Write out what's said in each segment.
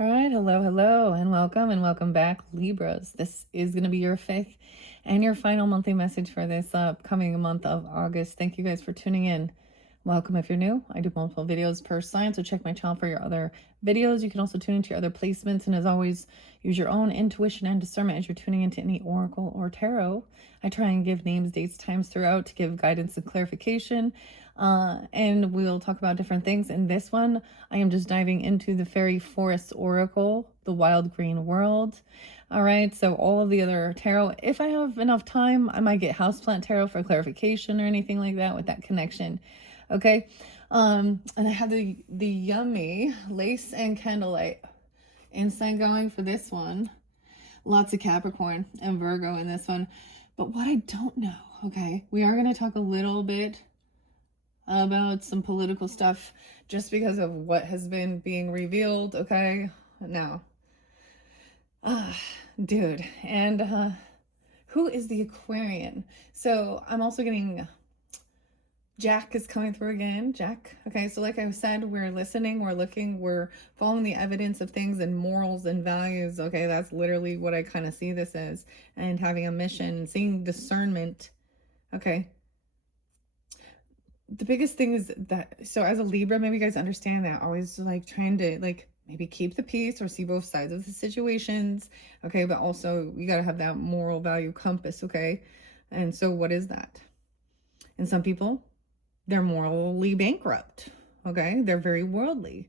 All right, hello, and welcome back, Libras. This is going to be your fifth and your final monthly message for this upcoming month of August. Thank you guys for tuning in. Welcome if you're new. I do multiple videos per sign, so check my channel for your other videos. You can also tune into your other placements, and as always, use your own intuition and discernment as you're tuning into any oracle or tarot. I try and give names, dates, times throughout to give guidance and clarification. And we'll talk about different things. In this one, I am just diving into the Fairy Forest Oracle, the Wild Green World. All right, so all of the other tarot, if I have enough time, I might get Houseplant Tarot for clarification or anything like that with that connection. Okay, and I have the yummy Lace and Candlelight insight going for this one. Lots of Capricorn and Virgo in this one. But what I don't know, okay, we are going to talk a little bit about some political stuff just because of what has been being revealed, okay? Now, dude, and who is the Aquarian? So I'm also getting Jack is coming through again. Jack. Okay, so like I said, we're listening, we're looking, we're following the evidence of things and morals and values. Okay, that's literally what I kind of see this as, and having a mission, seeing discernment. Okay. The biggest thing is that, so as a Libra, maybe you guys understand that, always like trying to like maybe keep the peace or see both sides of the situations. Okay, but also you got to have that moral value compass. Okay, and so what is that? And some people, they're morally bankrupt. Okay, they're very worldly.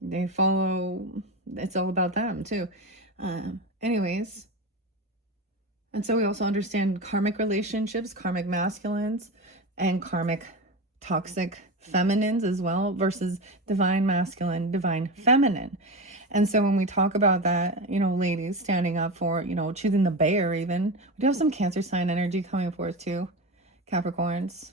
They follow, it's all about them too. Anyways, and so we also understand karmic relationships, karmic masculines, and karmic toxic feminines as well, versus divine masculine, divine feminine. And so when we talk about that, you know, ladies standing up for, you know, choosing the bear even, we do have some Cancer sign energy coming forth too, Capricorns.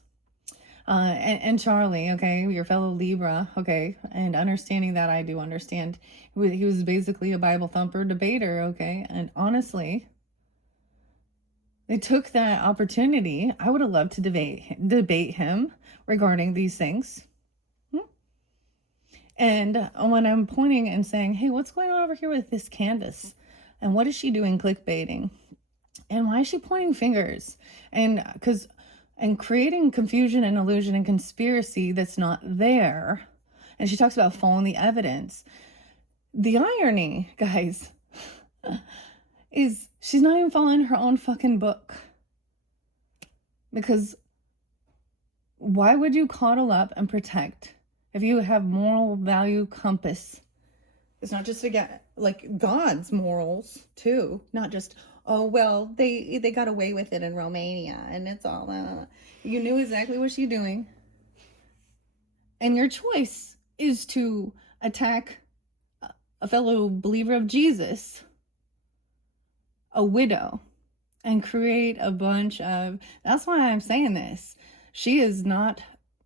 And Charlie, okay, your fellow Libra, okay, and understanding that I do understand. He was basically a Bible thumper debater, okay, and honestly, they took that opportunity. I would have loved to debate him regarding these things. And when I'm pointing and saying, hey, what's going on over here with this Candace? And what is she doing clickbaiting? And why is she pointing fingers? And creating confusion and illusion and conspiracy that's not there. And she talks about following the evidence. The irony, guys, is she's not even following her own fucking book. Because why would you coddle up and protect if you have moral value compass? It's not just to get like God's morals too, not just, oh well, they got away with it in Romania and it's all you knew exactly what she's doing. And your choice is to attack a fellow believer of Jesus, a widow, and create a bunch of, that's why I'm saying this. She is not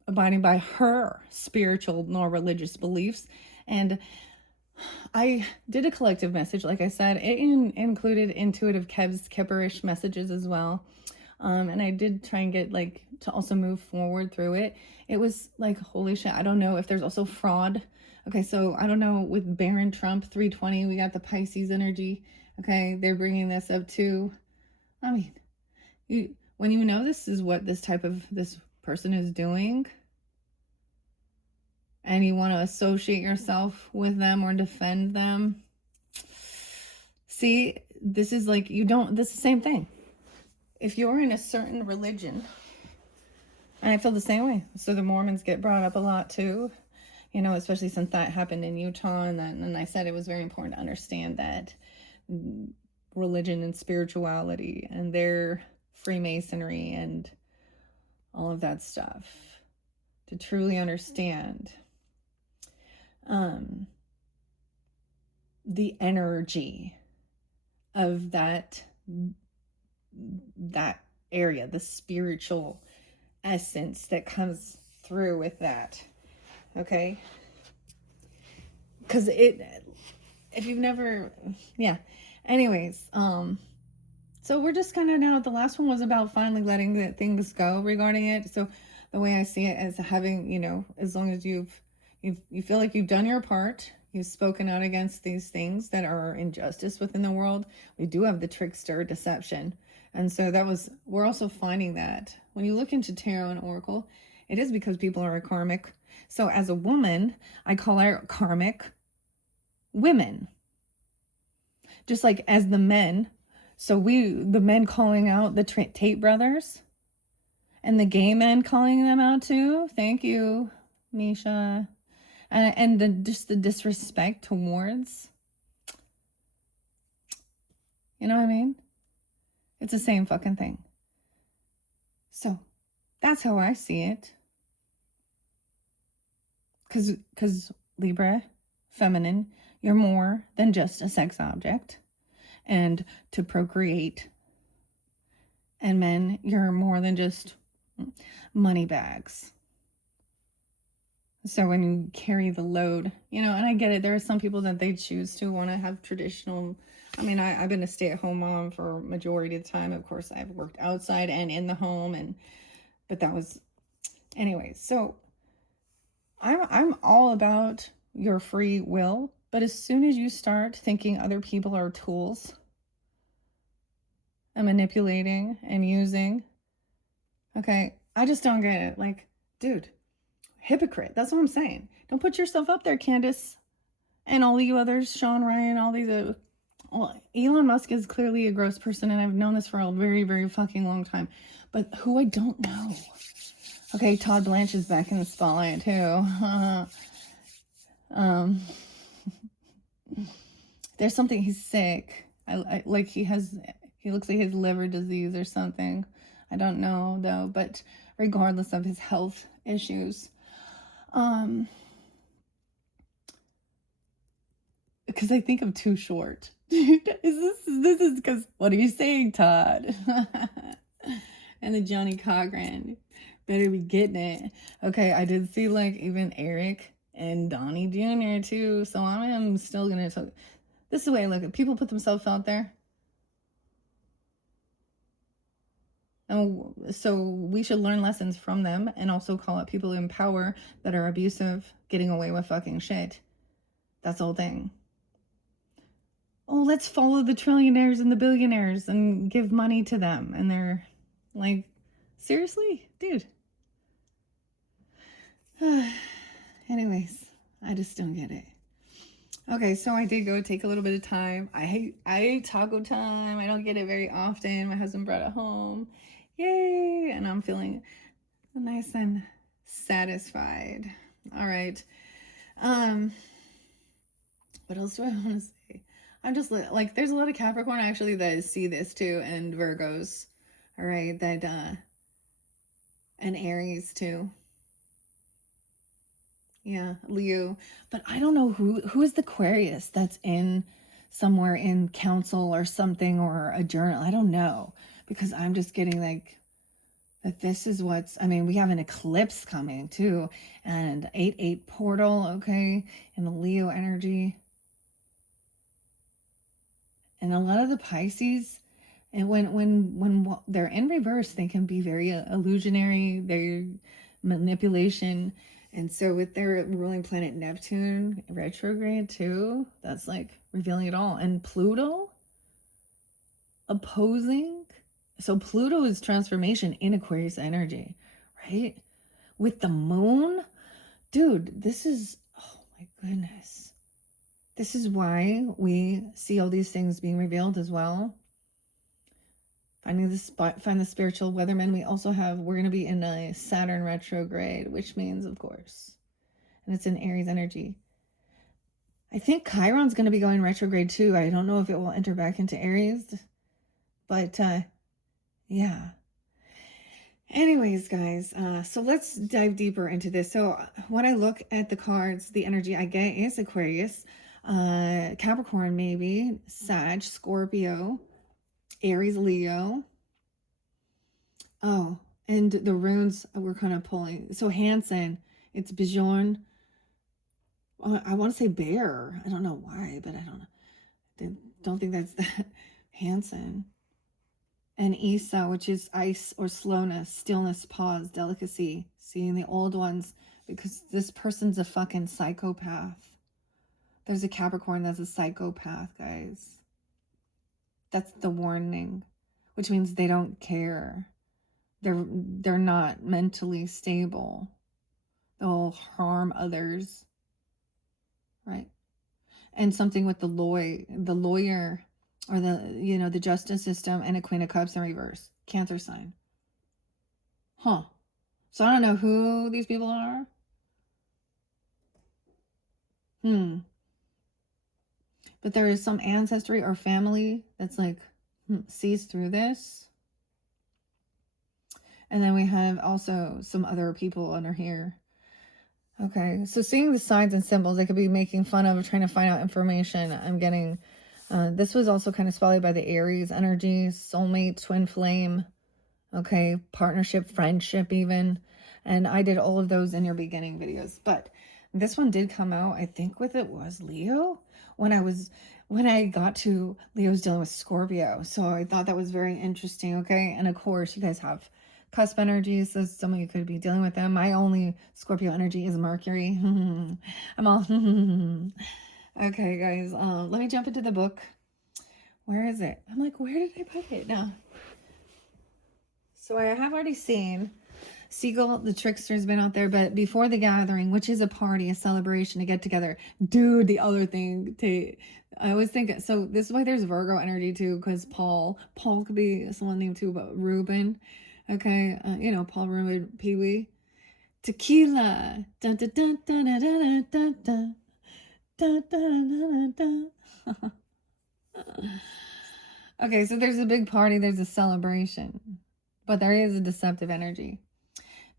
abiding by her spiritual nor religious beliefs. And I did a collective message, like I said. It included intuitive Kev's Kipperish messages as well. And I did try and get like to also move forward through it. It was like, holy shit, I don't know if there's also fraud. Okay, so I don't know, with Baron Trump 320, we got the Pisces energy. Okay, they're bringing this up too. I mean, when you know this is what this person is doing, and you want to associate yourself with them or defend them, see, this is like, this is the same thing. If you're in a certain religion, and I feel the same way, so the Mormons get brought up a lot too, you know, especially since that happened in Utah, and I said it was very important to understand that religion and spirituality and their Freemasonry and all of that stuff, to truly understand the energy of that area, the spiritual essence that comes through with that. Okay, because if you've never, yeah, anyways, so we're just kind of now, the last one was about finally letting the things go regarding it. So the way I see it as having, you know, as long as you've You feel like you've done your part. You've spoken out against these things that are injustice within the world. We do have the trickster deception. And so we're also finding that when you look into tarot and oracle, it is because people are karmic. So as a woman, I call our karmic women. Just like as the men. So the men calling out the Tate brothers and the gay men calling them out too. Thank you, Misha. And just the disrespect towards, you know what I mean? It's the same fucking thing. So that's how I see it. Because Libra, feminine, you're more than just a sex object and to procreate. And men, you're more than just money bags. So when you carry the load, and I get it. There are some people that they choose to want to have traditional. I mean, I've been a stay-at-home mom for majority of the time. Of course, I've worked outside and in the home, but that was, anyways. So I'm all about your free will, but as soon as you start thinking other people are tools and manipulating and using, okay, I just don't get it. Like, dude. Hypocrite. That's what I'm saying. Don't put yourself up there, Candace. And all you others, Sean Ryan, all these. Elon Musk is clearly a gross person, and I've known this for a very, very fucking long time. But who I don't know. Okay, Todd Blanche is back in the spotlight, too. There's something, he's sick. I like he looks like he has liver disease or something. I don't know, though. But regardless of his health issues, because I think I'm too short. This is because, what are you saying, Todd? And the Johnny Cochran better be getting it. Okay, I did see like even Eric and Donnie Jr. too, so I am still gonna talk. This is the way I look at people put themselves out there. And so we should learn lessons from them and also call out people in power that are abusive, getting away with fucking shit. That's the whole thing. Oh, let's follow the trillionaires and the billionaires and give money to them. And they're like, seriously, dude. Anyways, I just don't get it. Okay, so I did go take a little bit of time. I hate taco time. I don't get it very often. My husband brought it home. Yay! And I'm feeling nice and satisfied. All right. What else do I want to say? I'm just like, there's a lot of Capricorn actually that see this too, and Virgos. All right, that and Aries too. Yeah, Leo. But I don't know who is the Aquarius that's in somewhere in council or something or a journal. I don't know, because I'm just getting like that this is I mean, we have an eclipse coming too, and 8/8 portal, okay, and the Leo energy. And a lot of the Pisces, and when they're in reverse, they can be very illusionary, they're manipulation. And so with their ruling planet Neptune retrograde too, that's like revealing it all. And Pluto opposing. So Pluto is transformation in Aquarius energy, right? With the moon, dude, this is, oh my goodness. This is why we see all these things being revealed as well. Find the spiritual weatherman. We're going to be in a Saturn retrograde, which means, of course, and it's in Aries energy. I think Chiron's going to be going retrograde too. I don't know if it will enter back into Aries, but yeah. Anyways, guys, so let's dive deeper into this. So when I look at the cards, the energy I get is Aquarius, Capricorn, maybe Sag, Scorpio, Aries, Leo. Oh, and the runes we're kind of pulling. So Hansen, it's Bjorn. I want to say bear. I don't know why, but I don't think that's that. Hansen. And Isa, which is ice or slowness, stillness, pause, delicacy. Seeing the old ones because this person's a fucking psychopath. There's a Capricorn that's a psychopath, guys. That's the warning, which means they don't care. They're not mentally stable. They'll harm others, right? And something with the lawyer, or the justice system, and a Queen of Cups in reverse. Cancer sign. Huh. So I don't know who these people are. But there is some ancestry or family that's like sees through this. And then we have also some other people under here. Okay, so seeing the signs and symbols, they could be making fun of, trying to find out information. I'm getting, this was also kind of spotted by the Aries energy, soulmate, twin flame, okay, partnership, friendship even. And I did all of those in your beginning videos. But this one did come out, I think with it was Leo, when I got to Leo's dealing with Scorpio. So I thought that was very interesting, okay? And of course, you guys have cusp energies, so some of you could be dealing with them. My only Scorpio energy is Mercury. I'm all okay, guys. Let me jump into the book. Where is it? I'm like, where did I put it now? So I have already seen Sigil, the Trickster, has been out there, but before the gathering, which is a party, a celebration, to get together. Dude, the other thing, I always think, so this is why there's Virgo energy too, because Paul could be someone named too, but Ruben, okay, Paul, Ruben, Pee-wee. Tequila. Dun, dun, dun, dun, dun, dun, dun, dun. Dun, dun, dun, dun, dun. Okay, so there's a big party, there's a celebration, but there is a deceptive energy.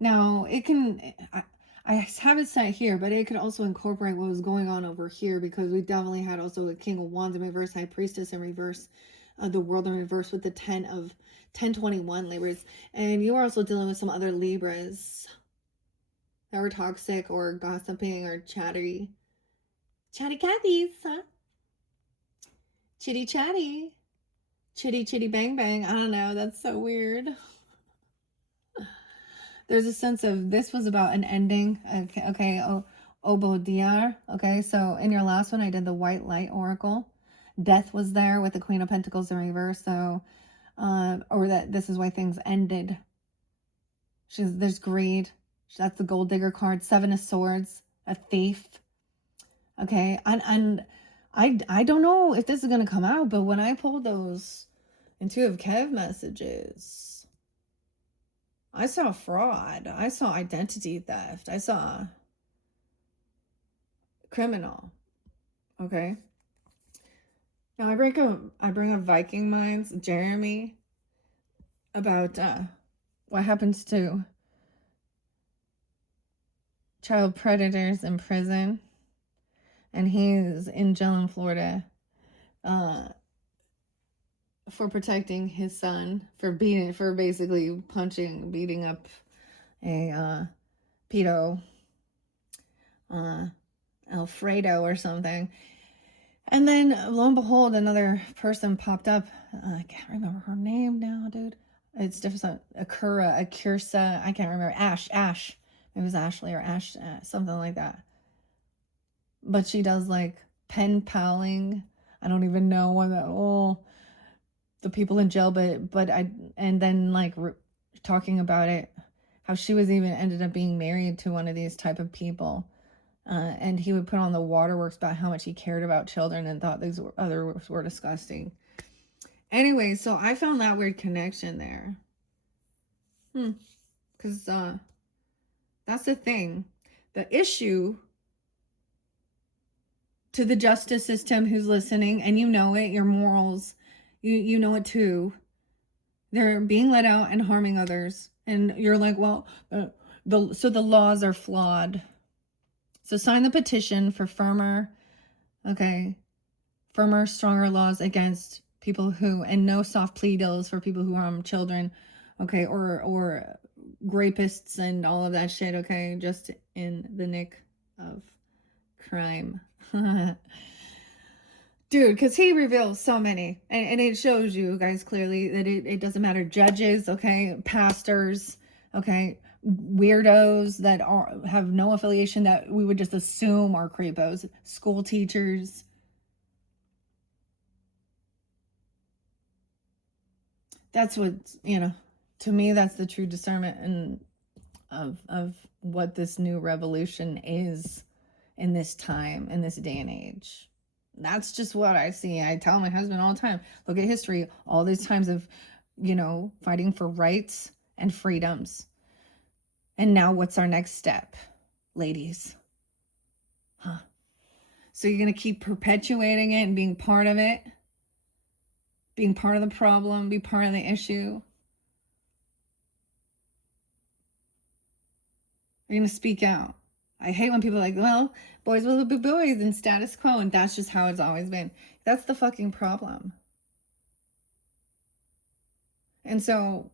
Now, it can, I have it set here, but it could also incorporate what was going on over here, because we definitely had also a King of Wands in reverse, High Priestess in reverse, the World in reverse with the 1021 Libras. And you are also dealing with some other Libras that were toxic or gossiping or chatty Cathy's, huh? Chitty bang bang. I don't know. That's so weird. There's a sense of this was about an ending. Okay. Obodiar. Okay. So in your last one, I did the White Light Oracle. Death was there with the Queen of Pentacles in reverse. So, or that this is why things ended. There's greed. That's the Gold Digger card. Seven of Swords. A thief. Okay. And I don't know if this is going to come out, but when I pulled those Intuitive Kev messages, I saw fraud. I saw identity theft. I saw criminal. Okay. Now I bring up Viking Minds, Jeremy, about what happens to child predators in prison. And he's in jail in Florida for protecting his son, for basically beating up a pedo, Alfredo or something. And then lo and behold, another person popped up. I can't remember her name now, dude. It's different. Akirsa. I can't remember. Ash. It was Ashley or Ash, something like that. But she does like pen paling. I don't even know what the people in jail, and then like talking about it, how she was even ended up being married to one of these type of people. And he would put on the waterworks about how much he cared about children and thought these others were disgusting. Anyway, so I found that weird connection there. Because that's the thing. The issue to the justice system who's listening, and you know it, your morals, you know it too. They're being let out and harming others. And you're like, well, so the laws are flawed. So sign the petition for firmer, stronger laws against people who, and no soft plea deals for people who harm children, okay, or rapists and all of that shit, okay, just in the nick of crime. Dude, because he reveals so many, and it shows you guys clearly that it doesn't matter. Judges, okay, pastors, okay, weirdos that have no affiliation that we would just assume are creepos, school teachers. That's what, to me, that's the true discernment and of what this new revolution is in this time, in this day and age. That's just what I see. I tell my husband all the time, look at history, all these times of, fighting for rights and freedoms. And now what's our next step, ladies? Huh? So you're going to keep perpetuating it and being part of it? Being part of the problem, be part of the issue? You're going to speak out. I hate when people are like, well, boys will be boys and status quo, and that's just how it's always been. That's the fucking problem. And so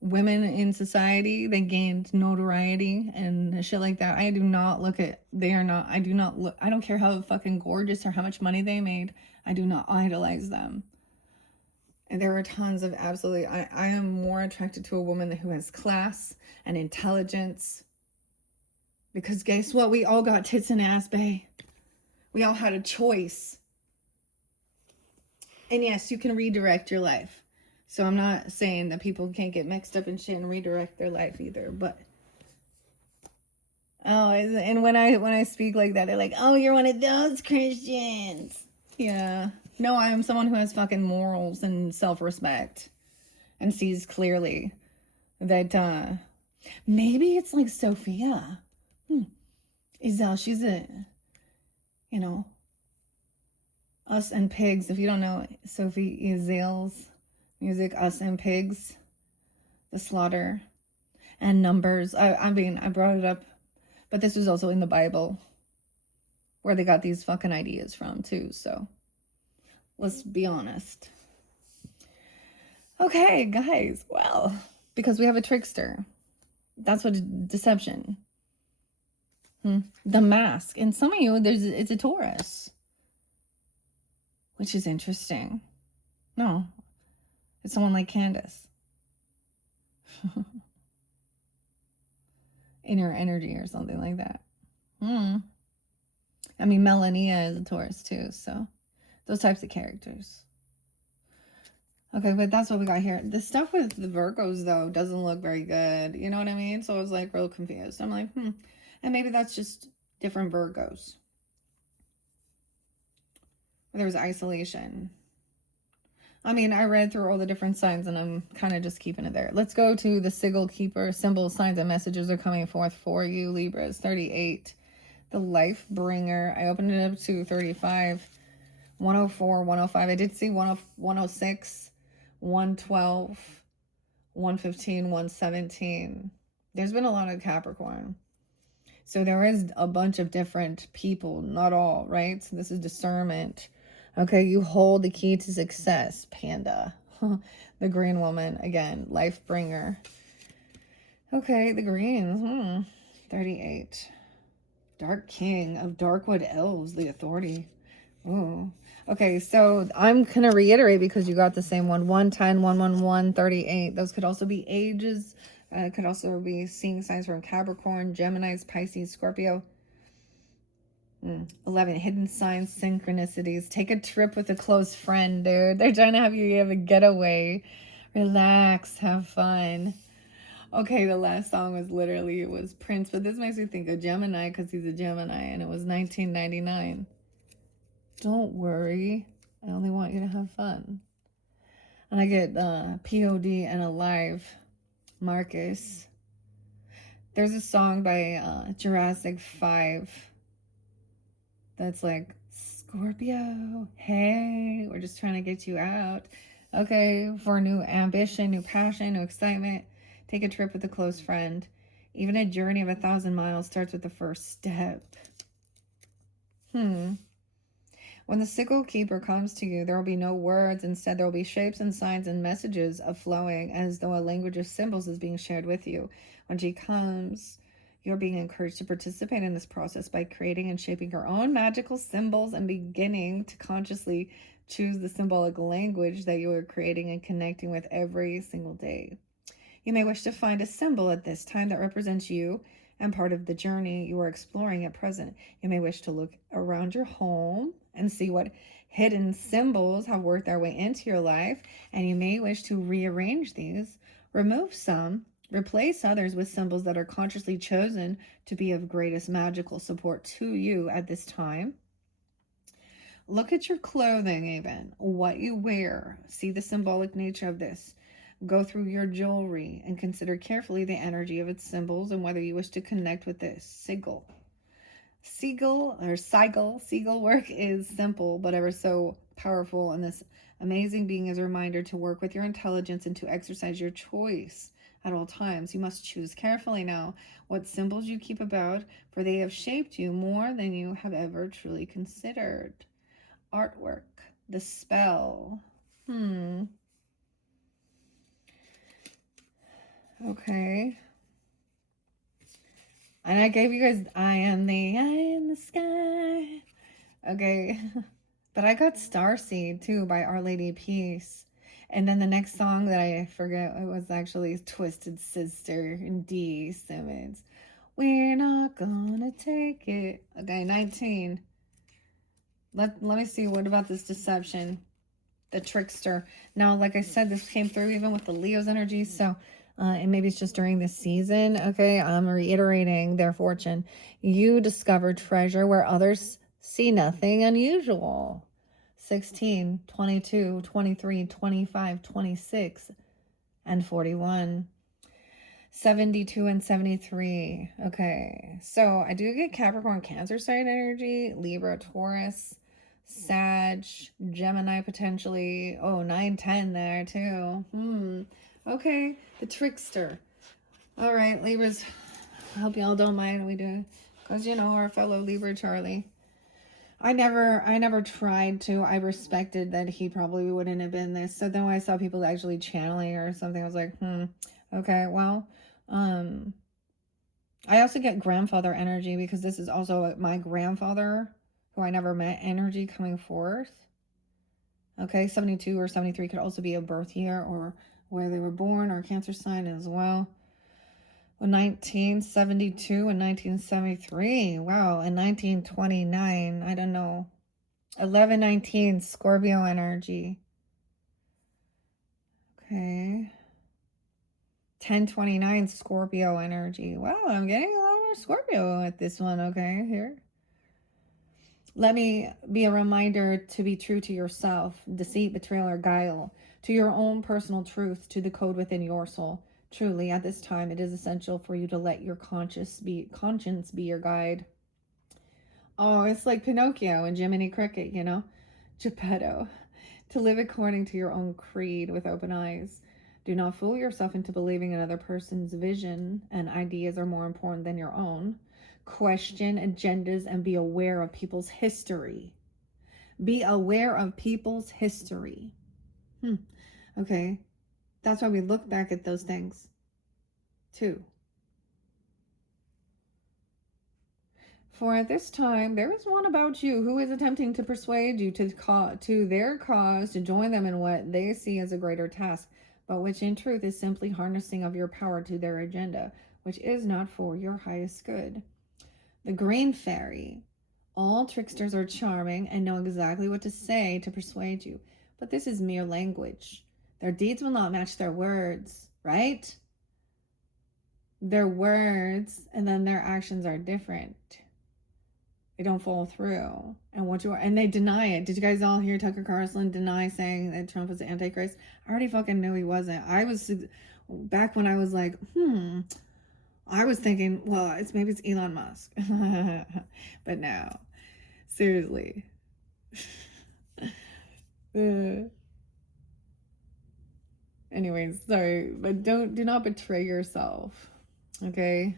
women in society, they gained notoriety and shit like that. I do not look at, I don't care how fucking gorgeous or how much money they made. I do not idolize them. And there are tons of absolutely, I am more attracted to a woman who has class and intelligence. Because guess what? We all got tits and ass, bae. We all had a choice. And yes, you can redirect your life. So I'm not saying that people can't get mixed up in shit and redirect their life either. But and when I speak like that, they're like, "Oh, you're one of those Christians." Yeah. No, I am someone who has fucking morals and self-respect and sees clearly that maybe it's like Sophia. Isel, she's a, Us and Pigs. If you don't know Sophie Izel's music, Us and Pigs, The Slaughter, and Numbers. I mean, I brought it up, but this was also in the Bible where they got these fucking ideas from too. So let's be honest. Okay, guys. Well, because we have a trickster. That's what deception. The mask. And some of you, it's a Taurus. Which is interesting. No. It's someone like Candace. Inner energy or something like that. I mean, Melania is a Taurus too, so those types of characters. Okay, but that's what we got here. The stuff with the Virgos, though, doesn't look very good. You know what I mean? So I was like real confused. I'm like, And maybe that's just different Virgos. There was isolation. I mean, I read through all the different signs and I'm kind of just keeping it there. Let's go to the Sigil Keeper. Symbols, signs, and messages are coming forth for you, Libras. 38. The Life Bringer. I opened it up to 35. 104, 105. I did see 106, 112, 115, 117. There's been a lot of Capricorn. So there is a bunch of different people, not all, right? So this is discernment. Okay, you hold the key to success, Panda. The Green Woman, again, Life Bringer. Okay, the Greens, 38. Dark King of Darkwood Elves, the Authority. Ooh. Okay, so I'm going to reiterate because you got the same one. 110, 111, 38. Those could also be ages. Could also be seeing signs from Capricorn, Geminis, Pisces, Scorpio. 11, hidden signs, synchronicities. Take a trip with a close friend, dude. They're trying to have you have a getaway. Relax, have fun. Okay, the last song was Prince, but this makes me think of Gemini because he's a Gemini, and it was 1999. Don't worry. I only want you to have fun. And I get POD and Alive, Marcus. There's a song by Jurassic 5 that's like, Scorpio, hey, we're just trying to get you out. Okay, for new ambition, new passion, new excitement, take a trip with a close friend. Even a journey of 1,000 miles starts with the first step. When the Sigil Keeper comes to you, there will be no words. Instead, there will be shapes and signs and messages of flowing as though a language of symbols is being shared with you. When she comes, you're being encouraged to participate in this process by creating and shaping your own magical symbols and beginning to consciously choose the symbolic language that you are creating and connecting with every single day. You may wish to find a symbol at this time that represents you and part of the journey you are exploring at present. You may wish to look around your home and see what hidden symbols have worked their way into your life, and you may wish to rearrange these, remove some, replace others with symbols that are consciously chosen to be of greatest magical support to you at this time. Look at your clothing, even what you wear. See the symbolic nature of this. Go through your jewelry and consider carefully the energy of its symbols and whether you wish to connect with this. Sigil. Sigil work is simple but ever so powerful, and this amazing being is a reminder to work with your intelligence and to exercise your choice at all times. You must choose carefully now what symbols you keep about, for they have shaped you more than you have ever truly considered. Artwork, the spell. Okay. And I gave you guys I am the sky. Okay. But I got Starseed too by Our Lady Peace. And then the next song that I forget, it was actually Twisted Sister in D. Simmons. We're not gonna take it. Okay, 19. Let me see, what about this deception? The Trickster. Now, like I said, this came through even with the Leo's energy, so and maybe it's just during this season. Okay, I'm reiterating their fortune. You discover treasure where others see nothing unusual. 16, 22, 23, 25, 26, and 41. 72 and 73. Okay, so I do get Capricorn, Cancer sign energy, Libra, Taurus, Sag, Gemini potentially. Oh, 9, 10 there too. Okay, the Trickster. All right, Libras. I hope y'all don't mind we do, because you know our fellow Libra Charlie. I never tried to. I respected that he probably wouldn't have been this. So then when I saw people actually channeling or something, I was like, okay, well, I also get grandfather energy because this is also my grandfather who I never met energy coming forth. Okay, 72 or 73 could also be a birth year or where they were born, or Cancer sign as well. 1972 and 1973. Wow, and 1929. I don't know. 1119 Scorpio energy. Okay. 1029 Scorpio energy. Wow, I'm getting a lot more Scorpio at this one. Okay, here. Let me be a reminder to be true to yourself, deceit, betrayal, or guile, to your own personal truth, to the code within your soul. Truly, at this time, it is essential for you to let your conscience be your guide. Oh, it's like Pinocchio and Jiminy Cricket, you know? Geppetto. To live according to your own creed with open eyes. Do not fool yourself into believing another person's vision and ideas are more important than your own. Question agendas and be aware of people's history. Be aware of people's history. Okay. That's why we look back at those things too. For at this time there is one about you who is attempting to persuade you to their cause, to join them in what they see as a greater task, but which in truth is simply harnessing of your power to their agenda, which is not for your highest good. The Green Fairy. All tricksters are charming and know exactly what to say to persuade you, but this is mere language. Their deeds will not match their words, right? Their words and then their actions are different. They don't follow through. And they deny it. Did you guys all hear Tucker Carlson deny saying that Trump was the Antichrist? I already fucking knew he wasn't. I was, back when I was like, I was thinking, well, maybe it's Elon Musk. But no, seriously. Anyways, sorry, but do not betray yourself. Okay?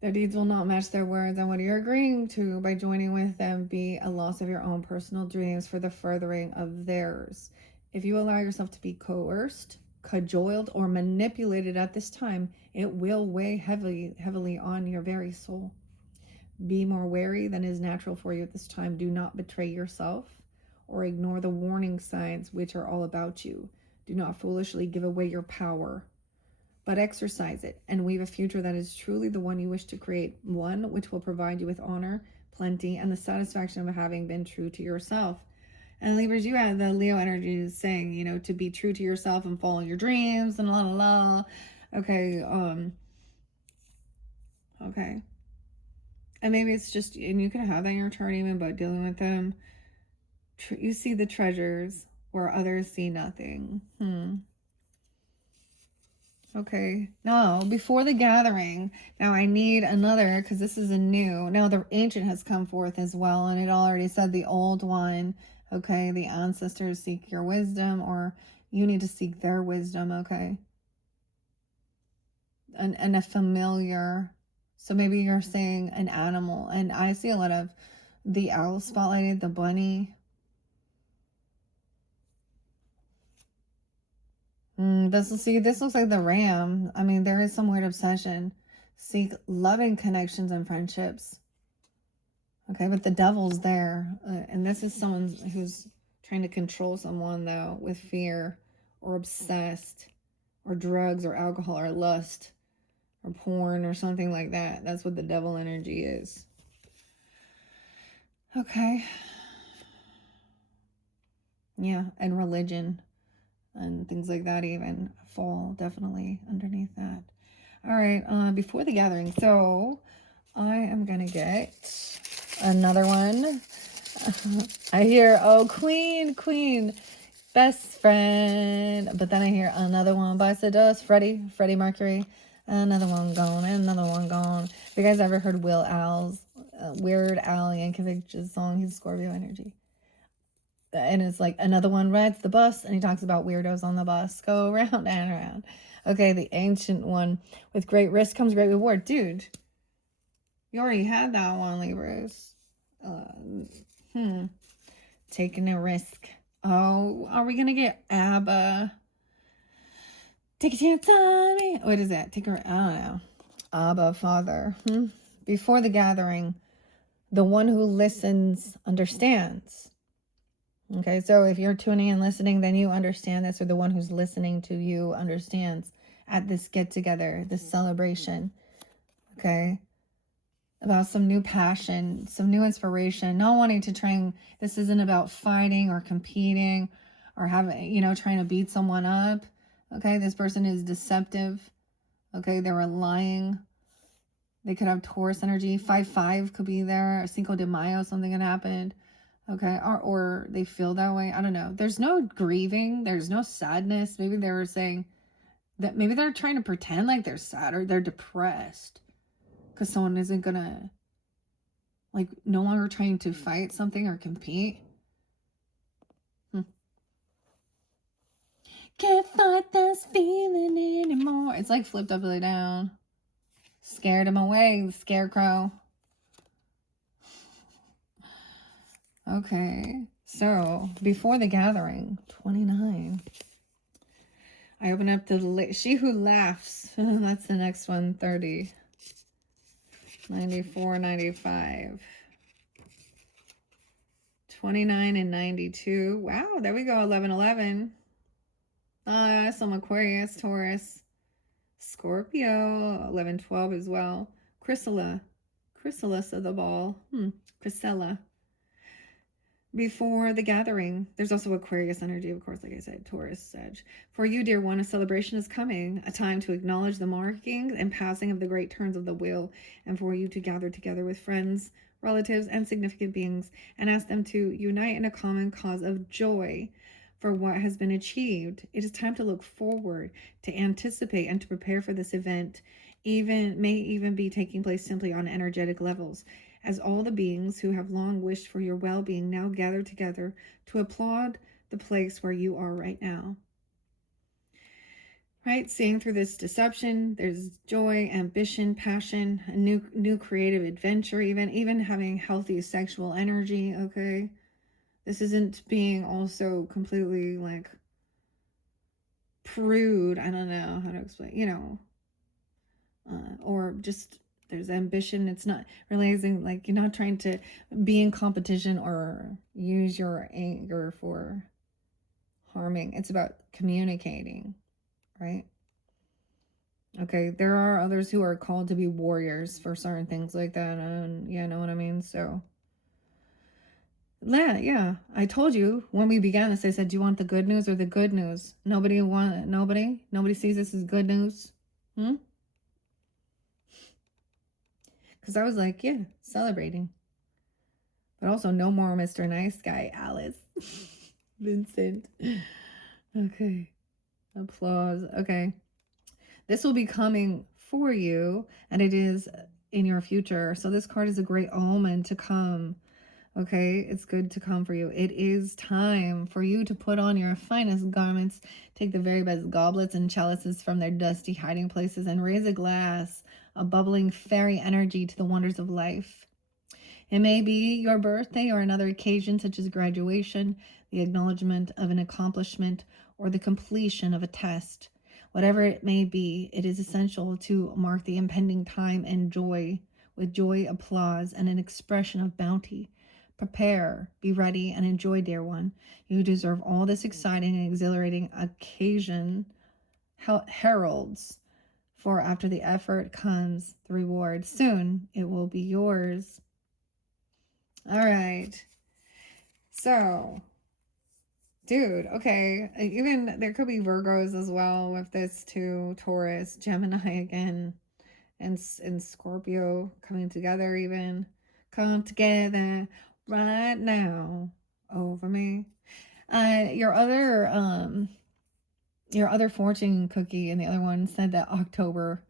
Their deeds will not match their words, and what you're agreeing to by joining with them be a loss of your own personal dreams for the furthering of theirs. If you allow yourself to be coerced, cajoled, or manipulated at this time, it will weigh heavily on your very soul. Be more wary than is natural for you at this time. Do not betray yourself or ignore the warning signs which are all about you. Do not foolishly give away your power, but exercise it and weave a future that is truly the one you wish to create, one which will provide you with honor, plenty, and the satisfaction of having been true to yourself. And Libras, you have the Leo energy is saying, you know, to be true to yourself and follow your dreams and la la la. Okay, okay. And maybe it's just, and you can have that in your chart even, but dealing with them, you see the treasures where others see nothing. Okay. No, before the gathering. Now I need another, because this is a new. Now the ancient has come forth as well, and it already said the old one. Okay, the ancestors seek your wisdom, or you need to seek their wisdom. Okay. And a familiar. So maybe you're saying an animal, and I see a lot of the owl spotlighted, the bunny. This looks like the ram. I mean, there is some weird obsession. Seek loving connections and friendships. Okay, but the devil's there. And this is someone who's trying to control someone, though, with fear or obsessed or drugs or alcohol or lust or porn or something like that. That's what the devil energy is. Okay. Yeah, and religion and things like that even fall definitely underneath that. All right, before the gathering. So I am going to get another one. I hear, oh, queen, best friend. But then I hear another one by Seduce, Freddie Mercury. Another one gone, another one gone. Have you guys ever heard Weird Al Yankovic's song? He's Scorpio energy. And it's like, another one rides the bus, and he talks about weirdos on the bus go around and around. Okay, the ancient one. With great risk comes great reward. Dude, you already had that one, Libras. Taking a risk. Oh, are we gonna get ABBA? Take a chance on me. What is that? I don't know. Abba, Father. Before the gathering, the one who listens understands. Okay, so if you're tuning and listening, then you understand this, or the one who's listening to you understands at this get-together, this celebration. Okay, about some new passion, some new inspiration, not wanting to this isn't about fighting or competing or having, trying to beat someone up. Okay, this person is deceptive. Okay, they were lying. They could have Taurus energy. 5-5 could be there. Cinco de Mayo, something had happened. Okay, or they feel that way. I don't know. There's no grieving. There's no sadness. Maybe they were saying that maybe they're trying to pretend like they're sad or they're depressed because someone isn't gonna, like, no longer trying to fight something or compete. Can't fight this feeling anymore. It's like flipped upside down. Scared him away, the scarecrow. Okay, so before the gathering, 29. I open up to She Who Laughs. That's the next one, 30. 94, 95. 29 and 92. Wow, there we go, 11, 11. Some Aquarius, Taurus, Scorpio, 11, 12 as well. Chrysalis of the ball. Chrysella. Before the gathering, there's also Aquarius energy, of course, like I said, Taurus, Sag. For you, dear one, a celebration is coming, a time to acknowledge the marking and passing of the great turns of the wheel, and for you to gather together with friends, relatives, and significant beings, and ask them to unite in a common cause of joy for what has been achieved. It is time to look forward, to anticipate, and to prepare for this event, may even be taking place simply on energetic levels, as all the beings who have long wished for your well-being now gather together to applaud the place where you are right now. Right? Seeing through this deception, there's joy, ambition, passion, a new creative adventure, even having healthy sexual energy, okay? This isn't being also completely, like, prude. I don't know how to explain, or just there's ambition. It's not realizing, like, you're not trying to be in competition or use your anger for harming. It's about communicating, right? Okay, there are others who are called to be warriors for certain things like that, and yeah, know what I mean? So, yeah, I told you when we began this, I said, do you want the good news or the good news? Nobody sees this as good news. Because I was like, yeah, celebrating. But also no more Mr. Nice Guy, Alice. Vincent. Okay. Applause. Okay. This will be coming for you, and it is in your future. So this card is a great omen to come. Okay, it's good to come for you. It is time for you to put on your finest garments, take the very best goblets and chalices from their dusty hiding places, and raise a glass of bubbling fairy energy to the wonders of life. It may be your birthday or another occasion such as graduation, the acknowledgement of an accomplishment, or the completion of a test. Whatever it may be, it is essential to mark the impending time and joy with joy, applause, and an expression of bounty. Prepare, be ready, and enjoy, dear one. You deserve all this exciting and exhilarating occasion heralds, for after the effort comes the reward. Soon it will be yours. All right. So, dude, okay. Even there could be Virgos as well with this too. Taurus, Gemini again, and Scorpio coming together even. Come together right now over me. Your other fortune cookie and the other one said that October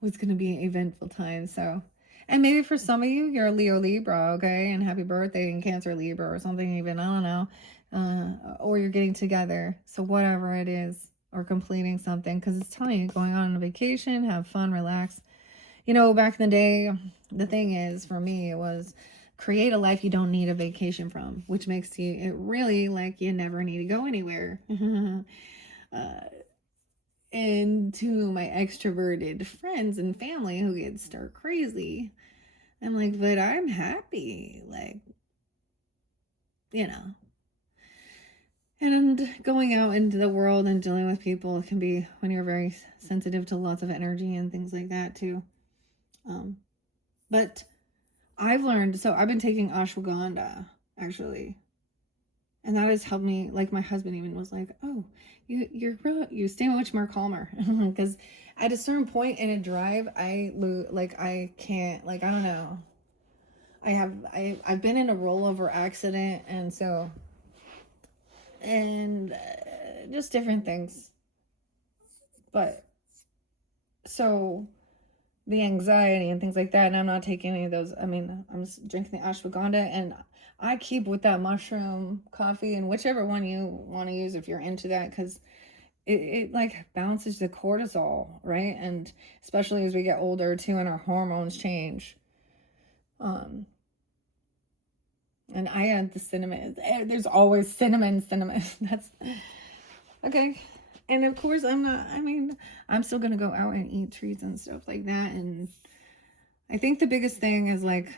was going to be an eventful time. So, and maybe for some of you, you're a Leo Libra, okay? And happy birthday in Cancer Libra or something even, I don't know. Or you're getting together. So whatever it is, or completing something, because it's telling you going on a vacation, have fun, relax. You know, back in the day, the thing is, for me, it was create a life you don't need a vacation from, which makes it really like you never need to go anywhere. And to my extroverted friends and family who get stir crazy, I'm like, but I'm happy, like, you know. And going out into the world and dealing with people can be when you're very sensitive to lots of energy and things like that too. But I've learned, so I've been taking ashwagandha actually, and that has helped me. Like my husband even was like, oh, you stay much more calmer. Because at a certain point in a drive, I can't, like, I don't know, I've been in a rollover accident, and so, and just different things. But so the anxiety and things like that, and I'm not taking any of those. I mean, I'm just drinking the ashwagandha, and I keep with that mushroom coffee, and whichever one you want to use if you're into that, because it like balances the cortisol, right? And especially as we get older too, and our hormones change. And I add the cinnamon. There's always cinnamon. That's okay. And of course, I'm still going to go out and eat treats and stuff like that. And I think the biggest thing is like,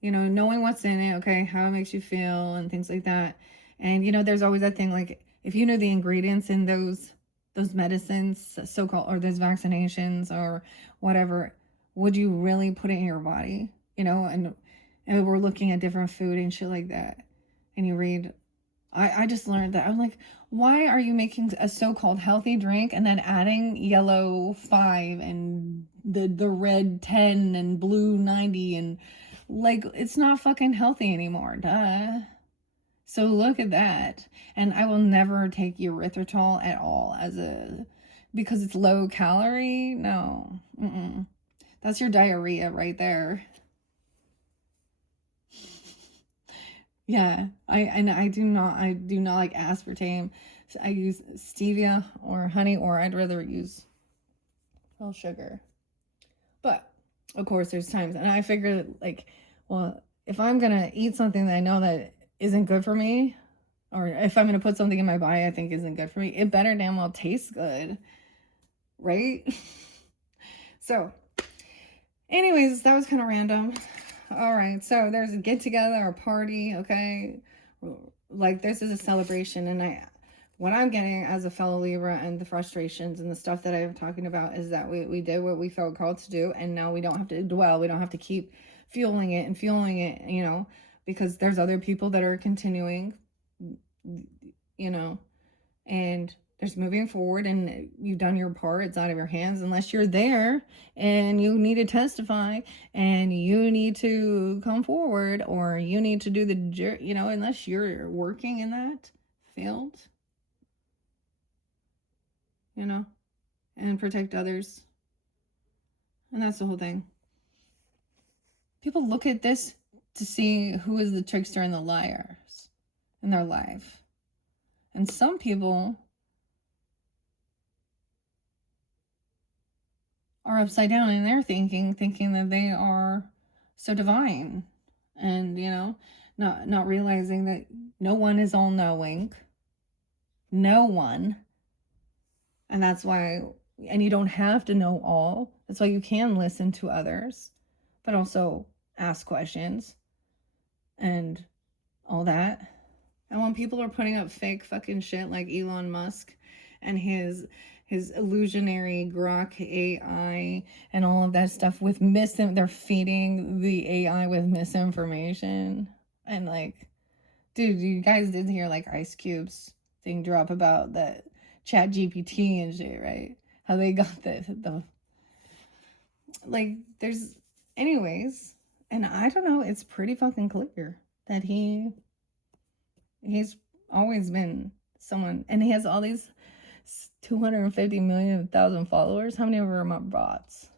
you know, knowing what's in it, okay, how it makes you feel and things like that. And, you know, there's always that thing, like, if you know the ingredients in those medicines, so-called, or those vaccinations or whatever, would you really put it in your body? You know, and we're looking at different food and shit like that. And you read, I just learned that. I'm like, why are you making a so-called healthy drink and then adding yellow 5 and the red 10 and blue 90, and like, it's not fucking healthy anymore, duh. So look at that. And I will never take erythritol at all because it's low calorie. No. That's your diarrhea right there. Yeah, I do not like aspartame. So I use stevia or honey, or I'd rather use real sugar. But of course, there's times, and I figure, like, well, if I'm gonna eat something that I know that isn't good for me, or if I'm gonna put something in my body I think isn't good for me, it better damn well taste good, right? So, anyways, that was kind of random. All right, so there's a get together or party, okay? Like, this is a celebration, and what I'm getting as a fellow Libra and the frustrations and the stuff that I'm talking about is that we did what we felt called to do, and now we don't have to dwell. We don't have to keep fueling it, you know, because there's other people that are continuing, you know, and there's moving forward, and you've done your part. It's out of your hands unless you're there and you need to testify and you need to come forward, or you need to do the, you know, unless you're working in that field, you know, and protect others. And that's the whole thing. People look at this to see who is the trickster and the liars in their life. And some people are upside down in their thinking that they are so divine, and, you know, not realizing that no one is all knowing. No one. And that's why, and you don't have to know all. That's why you can listen to others, but also ask questions and all that. And when people are putting up fake fucking shit like Elon Musk and his illusionary Grok AI and all of that stuff with they're feeding the AI with misinformation. And like, dude, you guys didn't hear like Ice Cube's thing drop about that Chat GPT and shit, right? How they got the like, there's, anyways, and I don't know, it's pretty fucking clear that he's always been someone, and he has all these 250 million thousand followers. How many of them are bots?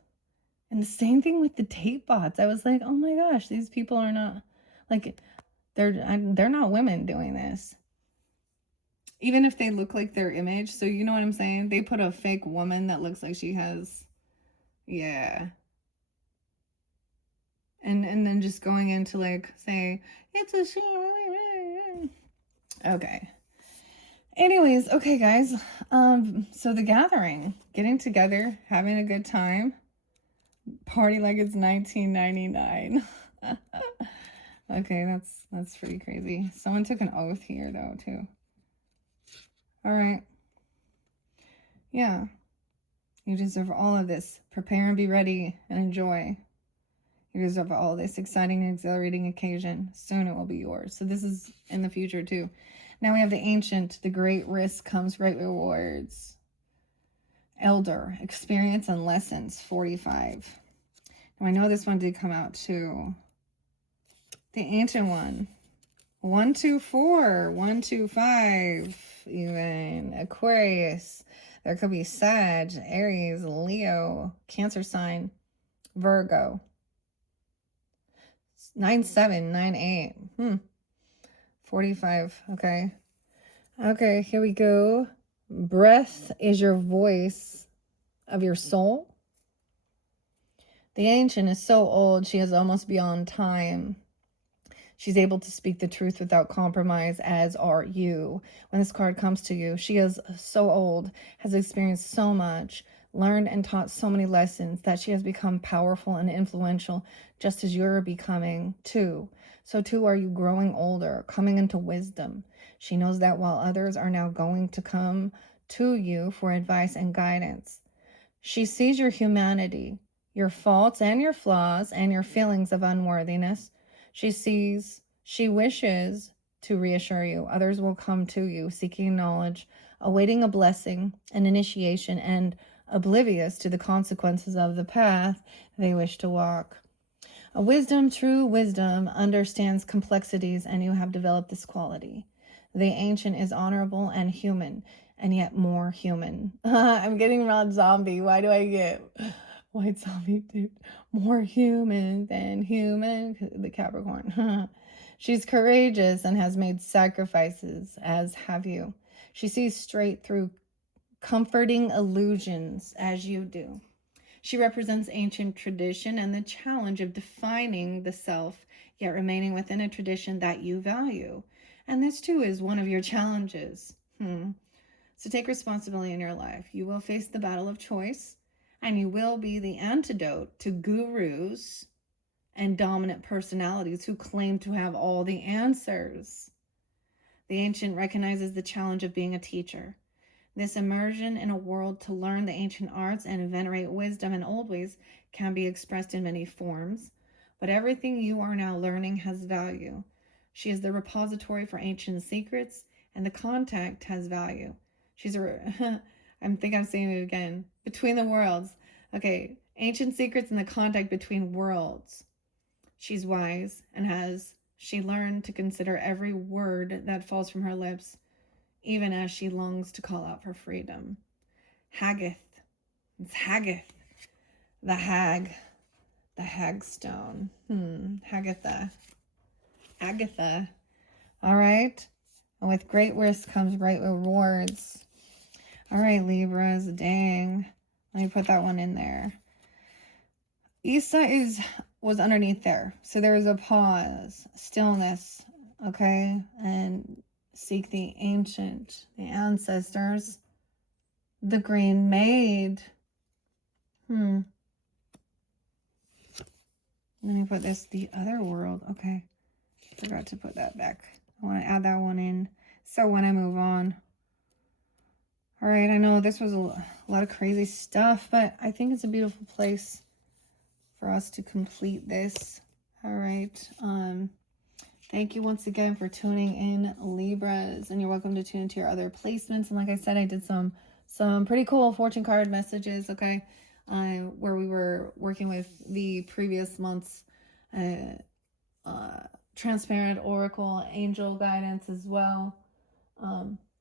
And the same thing with the tape bots. I was like, oh my gosh, these people are not like, they're not women doing this. Even if they look like their image, so you know what I'm saying? They put a fake woman that looks like she has, yeah. And then just going into like, say, it's a shame. Okay. Anyways, okay, guys. So the gathering, getting together, having a good time, party like it's 1999. Okay, that's pretty crazy. Someone took an oath here, though, too. All right. Yeah. You deserve all of this. Prepare and be ready and enjoy. You deserve all this exciting and exhilarating occasion. Soon it will be yours. So this is in the future, too. Now we have the ancient. The great risk comes great rewards. Elder, experience and lessons, 45. Now I know this one did come out, too. The ancient one. 124, 125, even Aquarius. There could be Sag, Aries, Leo, Cancer sign, Virgo. 9798. 45. Okay. Okay, here we go. Breath is your voice of your soul. The ancient is so old, she is almost beyond time. She's able to speak the truth without compromise, as are you. When this card comes to you, she is so old, has experienced so much, learned and taught so many lessons that she has become powerful and influential, just as you're becoming too. So too are you growing older, coming into wisdom. She knows that while others are now going to come to you for advice and guidance. She sees your humanity, your faults and your flaws and your feelings of unworthiness. She wishes to reassure you. Others will come to you seeking knowledge, awaiting a blessing, an initiation, and oblivious to the consequences of the path they wish to walk. A wisdom, true wisdom, understands complexities, and you have developed this quality. The ancient is honorable and human, and yet more human. I'm getting Rob Zombie. Why do I get White Zombie, dude? More human than human. The Capricorn. She's courageous and has made sacrifices, as have you. She sees straight through comforting illusions, as you do. She represents ancient tradition and the challenge of defining the self, yet remaining within a tradition that you value. And this, too, is one of your challenges. So take responsibility in your life. You will face the battle of choice, and you will be the antidote to gurus and dominant personalities who claim to have all the answers. The ancient recognizes the challenge of being a teacher. This immersion in a world to learn the ancient arts and venerate wisdom and old ways can be expressed in many forms, but everything you are now learning has value. She is the repository for ancient secrets, and the contact has value. She's a, I think I'm saying it again, between the worlds. Okay, ancient secrets and the contact between worlds. She's wise and she learned to consider every word that falls from her lips, even as she longs to call out for freedom. Haggith. It's Haggith. The hag. The hagstone. Hagatha. Agatha. All right. And with great risk comes great rewards. All right, Libras. Dang. Let me put that one in there. Issa was underneath there. So there was a pause, stillness, okay? And seek the ancient, the ancestors, the green maid. Let me put this, the other world. Okay. Forgot to put that back. I want to add that one in. So when I move on. All right, I know this was a lot of crazy stuff, but I think it's a beautiful place for us to complete this. All right. Thank you once again for tuning in, Libras, and you're welcome to tune into your other placements. And like I said, I did some pretty cool fortune card messages, okay, where we were working with the previous month's transparent oracle angel guidance as well,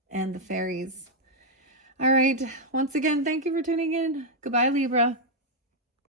and the fairies. All right, once again, thank you for tuning in. Goodbye, Libra.